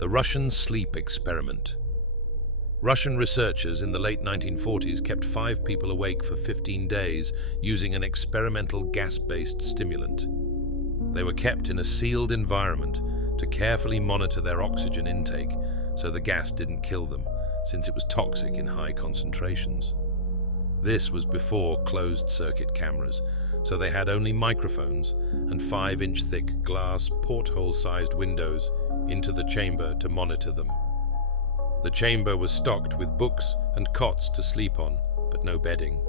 The Russian sleep experiment. Russian researchers in the late 1940s kept 5 people awake for 15 days using an experimental gas-based stimulant. They were kept in a sealed environment to carefully monitor their oxygen intake so the gas didn't kill them, since it was toxic in high concentrations. This was before closed-circuit cameras, so they had only microphones and 5-inch thick glass porthole-sized windows into the chamber to monitor them. The chamber was stocked with books and cots to sleep on, but no bedding,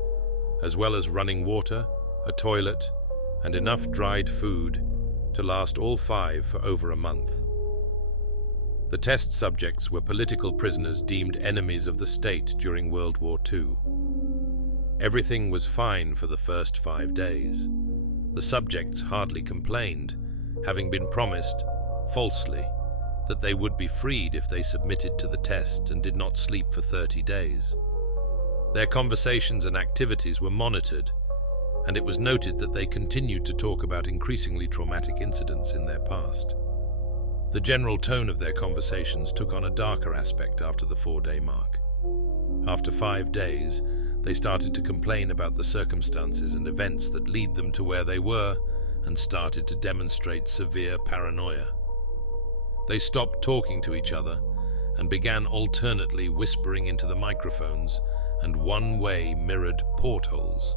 as well as running water, a toilet, and enough dried food to last all 5 for over a month. The test subjects were political prisoners deemed enemies of the state during World War II. Everything was fine for the first 5 days. The subjects hardly complained, having been promised, falsely, that they would be freed if they submitted to the test and did not sleep for 30 days. Their conversations and activities were monitored, and it was noted that they continued to talk about increasingly traumatic incidents in their past. The general tone of their conversations took on a darker aspect after the 4-day mark. After 5 days, they started to complain about the circumstances and events that lead them to where they were and started to demonstrate severe paranoia. They stopped talking to each other and began alternately whispering into the microphones and one-way mirrored portholes.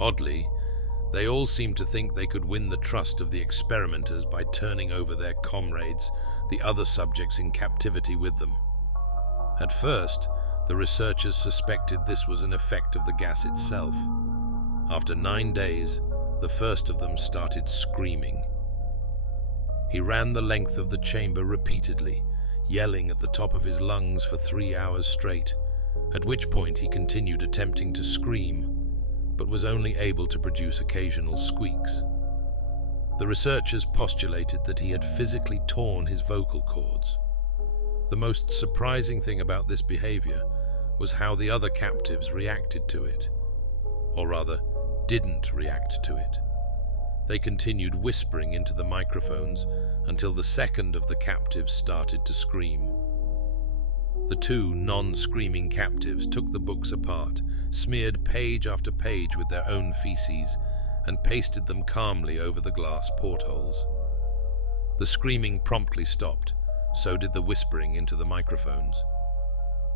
Oddly, they all seemed to think they could win the trust of the experimenters by turning over their comrades, the other subjects in captivity with them. At first, the researchers suspected this was an effect of the gas itself. After 9 days, the first of them started screaming. He ran the length of the chamber repeatedly, yelling at the top of his lungs for 3 hours straight, at which point he continued attempting to scream, but was only able to produce occasional squeaks. The researchers postulated that he had physically torn his vocal cords. The most surprising thing about this behavior was how the other captives reacted to it, or rather, didn't react to it. They continued whispering into the microphones until the second of the captives started to scream. The 2 non-screaming captives took the books apart, smeared page after page with their own feces, and pasted them calmly over the glass portholes. The screaming promptly stopped, so did the whispering into the microphones.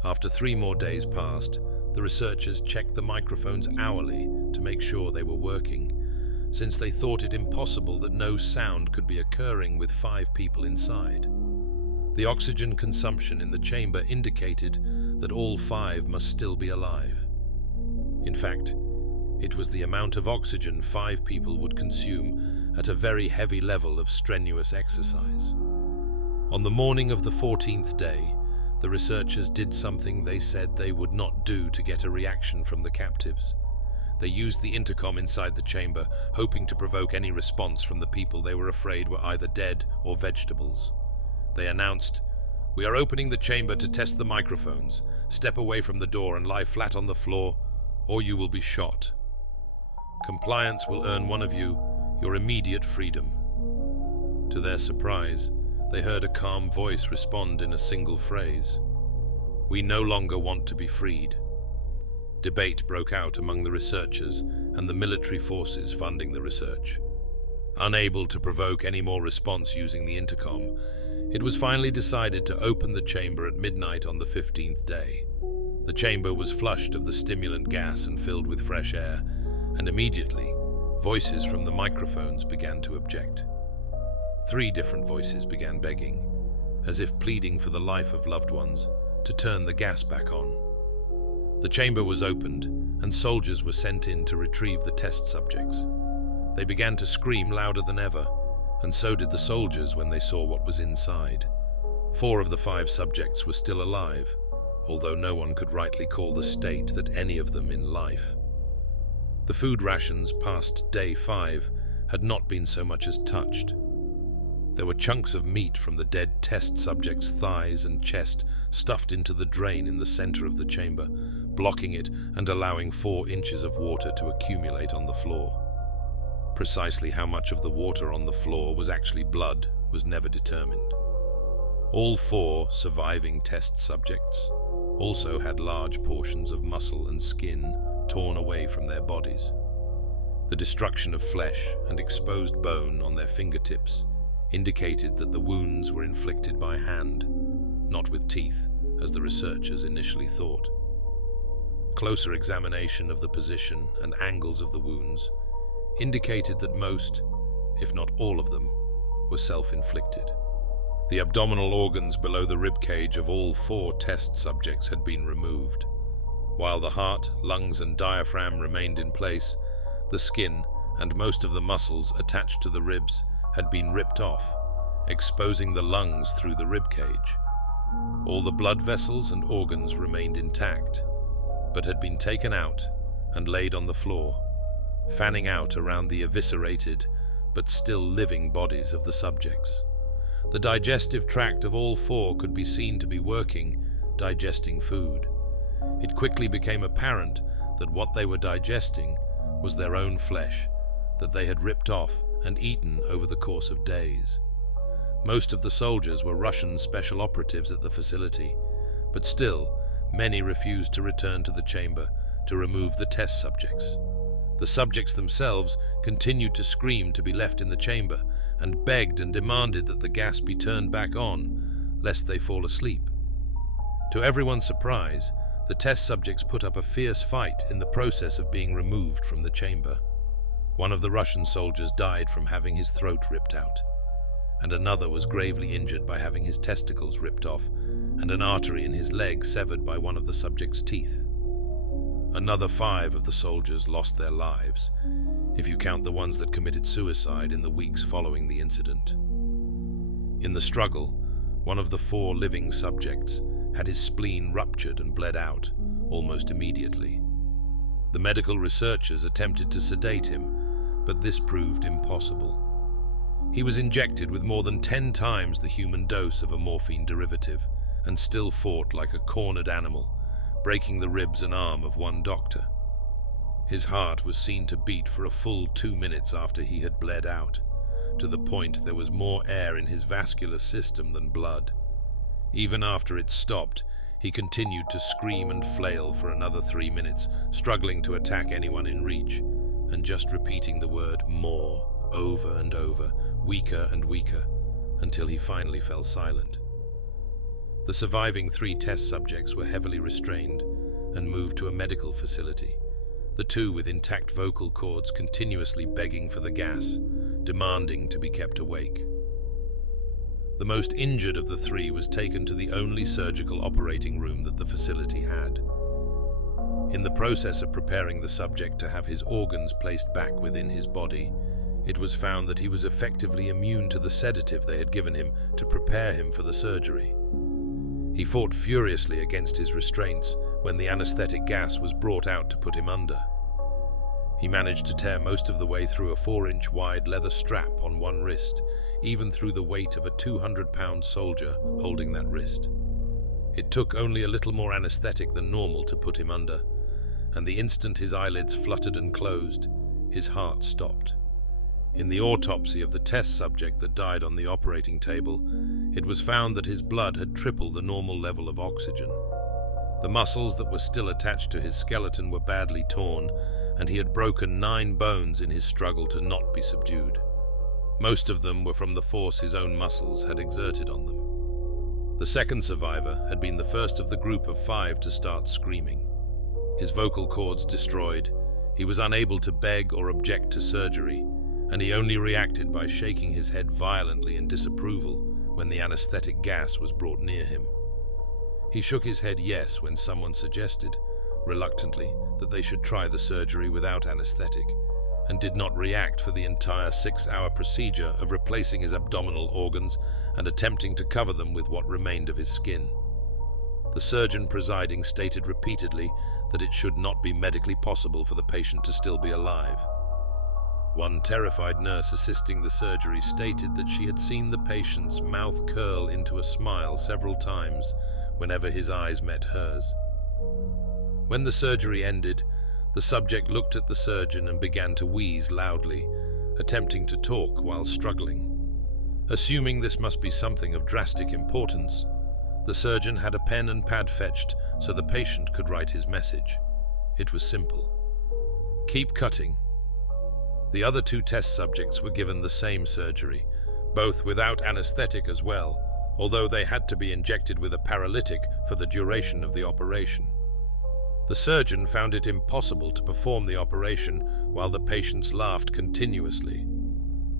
After 3 more days passed, the researchers checked the microphones hourly to make sure they were working, since they thought it impossible that no sound could be occurring with 5 people inside. The oxygen consumption in the chamber indicated that all 5 must still be alive. In fact, it was the amount of oxygen 5 people would consume at a very heavy level of strenuous exercise. On the morning of the 14th day, the researchers did something they said they would not do to get a reaction from the captives. They used the intercom inside the chamber, hoping to provoke any response from the people they were afraid were either dead or vegetables. They announced, "We are opening the chamber to test the microphones. Step away from the door and lie flat on the floor, or you will be shot. Compliance will earn one of you your immediate freedom." To their surprise, they heard a calm voice respond in a single phrase, "We no longer want to be freed." Debate broke out among the researchers and the military forces funding the research. Unable to provoke any more response using the intercom, it was finally decided to open the chamber at midnight on the 15th day. The chamber was flushed of the stimulant gas and filled with fresh air, and immediately, voices from the microphones began to object. 3 different voices began begging, as if pleading for the life of loved ones, to turn the gas back on. The chamber was opened, and soldiers were sent in to retrieve the test subjects. They began to scream louder than ever, and so did the soldiers when they saw what was inside. 4 of the 5 subjects were still alive, although no one could rightly call the state that any of them in life. The food rations past day 5 had not been so much as touched. There were chunks of meat from the dead test subject's thighs and chest stuffed into the drain in the center of the chamber, blocking it and allowing 4 inches of water to accumulate on the floor. Precisely how much of the water on the floor was actually blood was never determined. All 4 surviving test subjects also had large portions of muscle and skin torn away from their bodies. The destruction of flesh and exposed bone on their fingertips indicated that the wounds were inflicted by hand, not with teeth, as the researchers initially thought. Closer examination of the position and angles of the wounds indicated that most, if not all of them, were self-inflicted. The abdominal organs below the ribcage of all 4 test subjects had been removed. While the heart, lungs, and diaphragm remained in place, the skin and most of the muscles attached to the ribs had been ripped off, exposing the lungs through the ribcage. All the blood vessels and organs remained intact, but had been taken out and laid on the floor, fanning out around the eviscerated but still living bodies of the subjects. The digestive tract of all 4 could be seen to be working, digesting food. It quickly became apparent that what they were digesting was their own flesh that they had ripped off and eaten over the course of days. Most of the soldiers were Russian special operatives at the facility, but still, many refused to return to the chamber to remove the test subjects. The subjects themselves continued to scream to be left in the chamber and begged and demanded that the gas be turned back on, lest they fall asleep. To everyone's surprise, the test subjects put up a fierce fight in the process of being removed from the chamber. One of the Russian soldiers died from having his throat ripped out, and another was gravely injured by having his testicles ripped off and an artery in his leg severed by one of the subject's teeth. Another 5 of the soldiers lost their lives, if you count the ones that committed suicide in the weeks following the incident. In the struggle, one of the 4 living subjects had his spleen ruptured and bled out almost immediately. The medical researchers attempted to sedate him, but this proved impossible. He was injected with more than 10 times the human dose of a morphine derivative and still fought like a cornered animal, breaking the ribs and arm of one doctor. His heart was seen to beat for a full 2 minutes after he had bled out, to the point there was more air in his vascular system than blood. Even after it stopped, he continued to scream and flail for another 3 minutes, struggling to attack anyone in reach, and just repeating the word "more" over and over, weaker and weaker, until he finally fell silent. The surviving 3 test subjects were heavily restrained and moved to a medical facility, the 2 with intact vocal cords continuously begging for the gas, demanding to be kept awake. The most injured of the 3 was taken to the only surgical operating room that the facility had. In the process of preparing the subject to have his organs placed back within his body, it was found that he was effectively immune to the sedative they had given him to prepare him for the surgery. He fought furiously against his restraints when the anesthetic gas was brought out to put him under. He managed to tear most of the way through a 4-inch wide leather strap on one wrist, even through the weight of a 200-pound soldier holding that wrist. It took only a little more anesthetic than normal to put him under, and the instant his eyelids fluttered and closed, his heart stopped. In the autopsy of the test subject that died on the operating table, it was found that his blood had tripled the normal level of oxygen. The muscles that were still attached to his skeleton were badly torn, and he had broken 9 bones in his struggle to not be subdued. Most of them were from the force his own muscles had exerted on them. The second survivor had been the first of the group of 5 to start screaming. His vocal cords destroyed, he was unable to beg or object to surgery, and he only reacted by shaking his head violently in disapproval when the anesthetic gas was brought near him. He shook his head yes when someone suggested, reluctantly, that they should try the surgery without anesthetic, and did not react for the entire 6-hour procedure of replacing his abdominal organs and attempting to cover them with what remained of his skin. The surgeon presiding stated repeatedly that it should not be medically possible for the patient to still be alive. One terrified nurse assisting the surgery stated that she had seen the patient's mouth curl into a smile several times whenever his eyes met hers. When the surgery ended, the subject looked at the surgeon and began to wheeze loudly, attempting to talk while struggling. Assuming this must be something of drastic importance, the surgeon had a pen and pad fetched so the patient could write his message. It was simple. Keep cutting. The other 2 test subjects were given the same surgery, both without anesthetic as well, although they had to be injected with a paralytic for the duration of the operation. The surgeon found it impossible to perform the operation while the patients laughed continuously.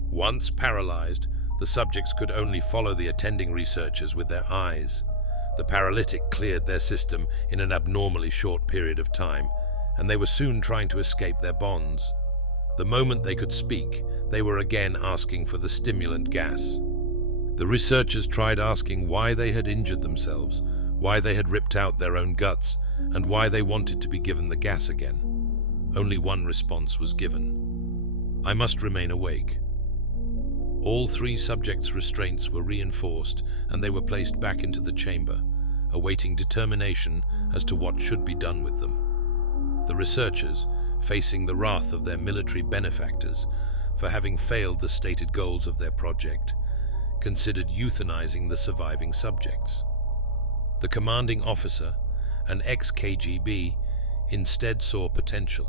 Once paralyzed, the subjects could only follow the attending researchers with their eyes. The paralytic cleared their system in an abnormally short period of time, and they were soon trying to escape their bonds. The moment they could speak, they were again asking for the stimulant gas. The researchers tried asking why they had injured themselves, why they had ripped out their own guts, and why they wanted to be given the gas again. Only one response was given: I must remain awake. All 3 subjects' restraints were reinforced, and they were placed back into the chamber, awaiting determination as to what should be done with them. The researchers, facing the wrath of their military benefactors for having failed the stated goals of their project, considered euthanizing the surviving subjects. The commanding officer, an ex-KGB, instead saw potential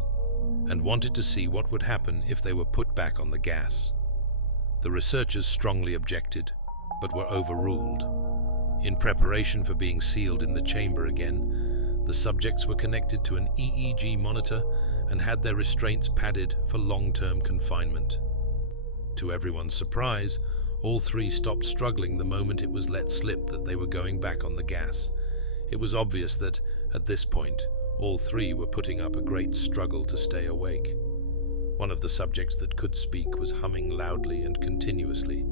and wanted to see what would happen if they were put back on the gas. The researchers strongly objected, but were overruled. In preparation for being sealed in the chamber again, the subjects were connected to an EEG monitor and had their restraints padded for long-term confinement. To everyone's surprise, all 3 stopped struggling the moment it was let slip that they were going back on the gas. It was obvious that, at this point, all 3 were putting up a great struggle to stay awake. One of the subjects that could speak was humming loudly and continuously.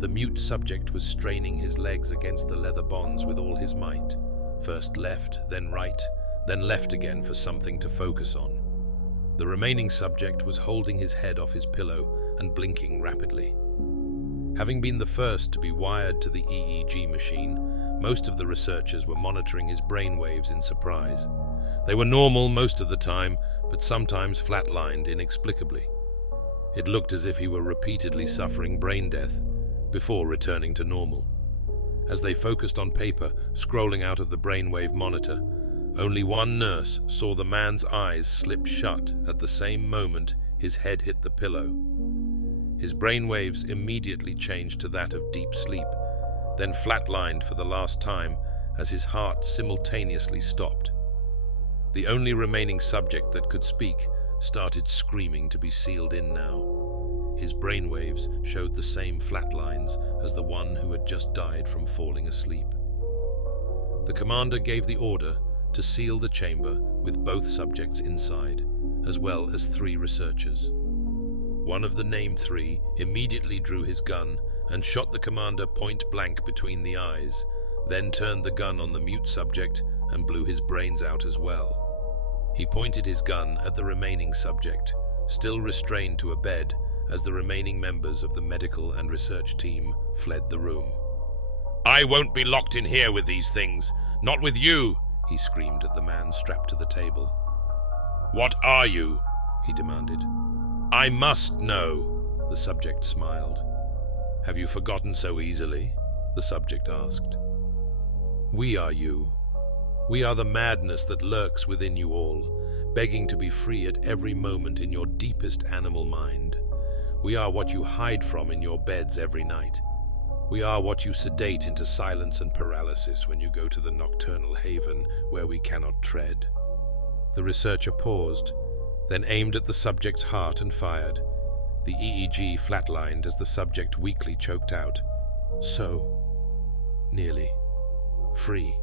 The mute subject was straining his legs against the leather bonds with all his might. First left, then right, then left again for something to focus on. The remaining subject was holding his head off his pillow and blinking rapidly. Having been the first to be wired to the EEG machine, most of the researchers were monitoring his brainwaves in surprise. They were normal most of the time, but sometimes flatlined inexplicably. It looked as if he were repeatedly suffering brain death before returning to normal. As they focused on paper scrolling out of the brainwave monitor, only one nurse saw the man's eyes slip shut at the same moment his head hit the pillow. His brainwaves immediately changed to that of deep sleep, then flatlined for the last time as his heart simultaneously stopped. The only remaining subject that could speak started screaming to be sealed in now. His brainwaves showed the same flat lines as the one who had just died from falling asleep. The commander gave the order to seal the chamber with both subjects inside, as well as 3 researchers. One of the named 3 immediately drew his gun and shot the commander point blank between the eyes, then turned the gun on the mute subject and blew his brains out as well. He pointed his gun at the remaining subject, still restrained to a bed, as the remaining members of the medical and research team fled the room. "I won't be locked in here with these things, not with you," he screamed at the man strapped to the table. "What are you?" he demanded. "I must know," the subject smiled. "Have you forgotten so easily?" the subject asked. "We are you. We are the madness that lurks within you all, begging to be free at every moment in your deepest animal mind. We are what you hide from in your beds every night. We are what you sedate into silence and paralysis when you go to the nocturnal haven where we cannot tread." The researcher paused, then aimed at the subject's heart and fired. The EEG flatlined as the subject weakly choked out, "So, nearly free."